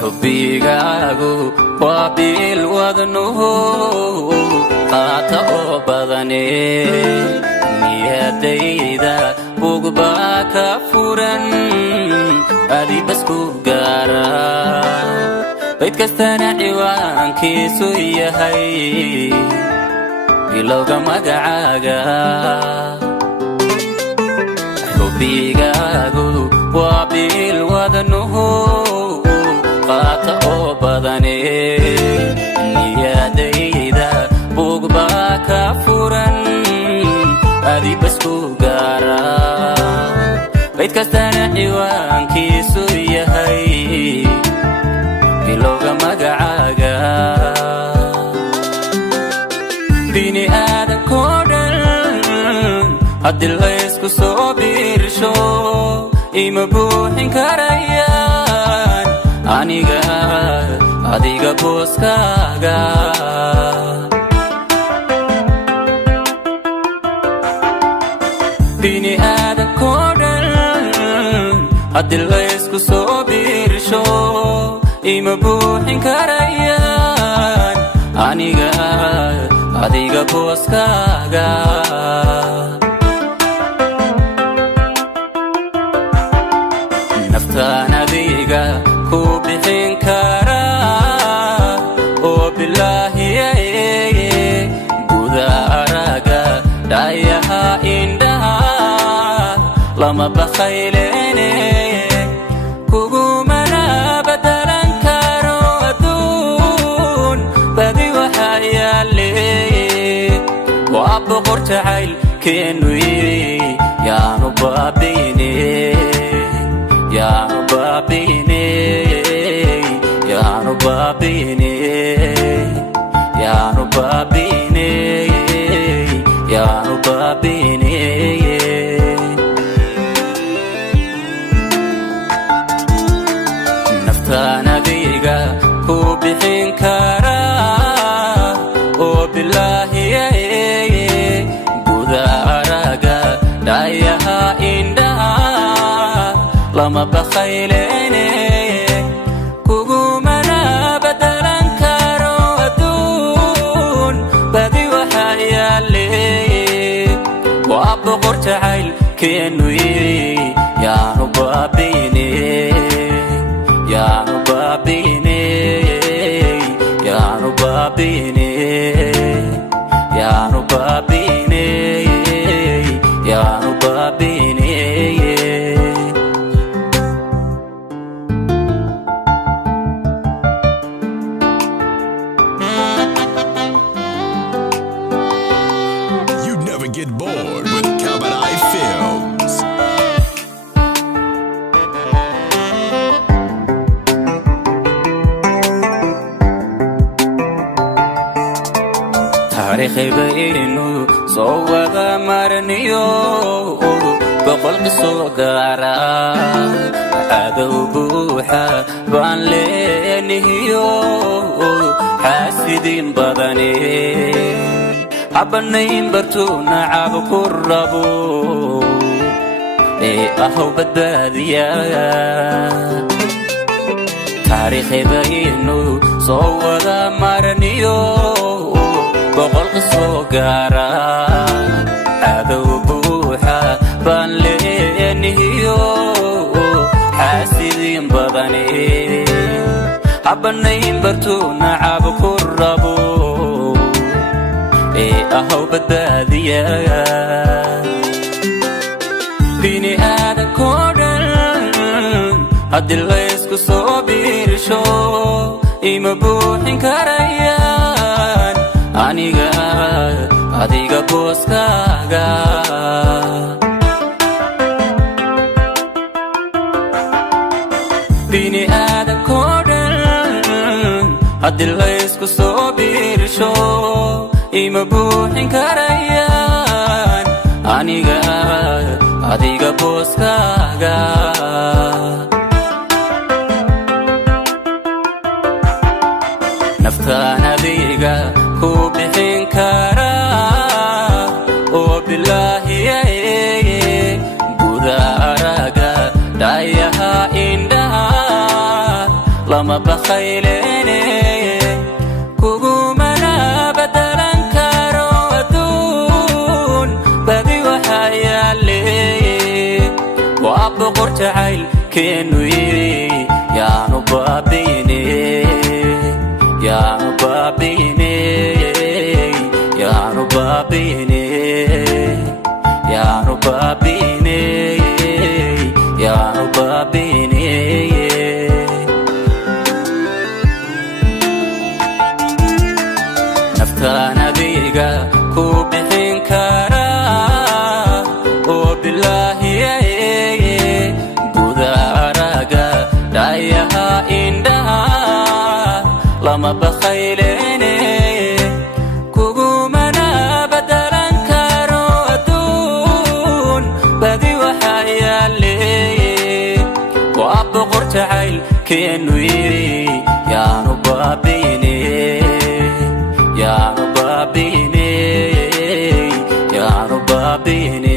xubbigaagu waa bil wadnuhu qaata oo badane niyadayda bug baa ka furan adi bas ku gaara bayd kastana ciwaankiisu yahay bilowga magacaaga xubbigaagu waa bil wadnuhu qaata oo badane niyadayda bug baa ka furan adi bas ku gaara bayd kastana ciwaankiisu yahay bilowga magacaaga bini aadankoo dhan haddii laysku soo biirsho ima buuxin karayaan aniga adiga booskaaga bini aadankoo dhan haddii laysku soo biirsho ima buuxin karayaan aniga adiga booskaaga naftaan adiga ku bixin karaa oo bilaahiyaye guda araga dhayaha indhaha lama bakhaylene kugumana badalan karo adduun badi waxaa yaale waa boqor jacaylkeenu yaanu baabiine yaanu baabiine yaanu baabiine yaanu baabiine yaanu baabiine naftaan adiga ku bixin karaa oo bilaahiyaye guda araga dhayaha indhaha lama bakhaylene kugumana badalan karo adduun badi waxaa yaale waa boqor jacaylkeenu yaanu baabiine yaanu baabiine yaanu baabiine yaanu baabiine yaanu baabiine Get bored with Kabadai Films. taariikhibaynu soo wada marniyo boqol qisoo gaara cadow buuxa baan leenihiyo xaasidiin badane abanayn bartuu nacab ku rabo ee ahow badbaadiya taariikhibaynu soo wada marniyo boqol qisoo gaara cadow buuxa baan leenihiyo xaasidiin badane abanayn bartuu nacab ku rabo ahow badbaadiya bini aadankoo dhan haddii laysku soo biirsho ima buuxin karayaan aniga adiga booskaaga bini aadankoo dhan haddii laysku soo biirsho ima buuxin karayaan aniga adiga booskaaga naftaan adiga ku bixin karaa oo bilaahiyaye guda araga dhayaha indhaha lama bakhaylene kugumana badalan karo aduun badi waxa yaale waa boqor jacayl keenu yiri yaanu baabine yaanu baabine yaanu baabine yaanu baabine yaanu baabine naftaana diga ku bixin kara oo bilaahi gudaraga dhayaha indhaha lama bakhaylene kugumana badalan karo aduun badi waxa yaale waa boqor jacayl keenu yiri yaanu baabine yaanu baabine yaanu baabine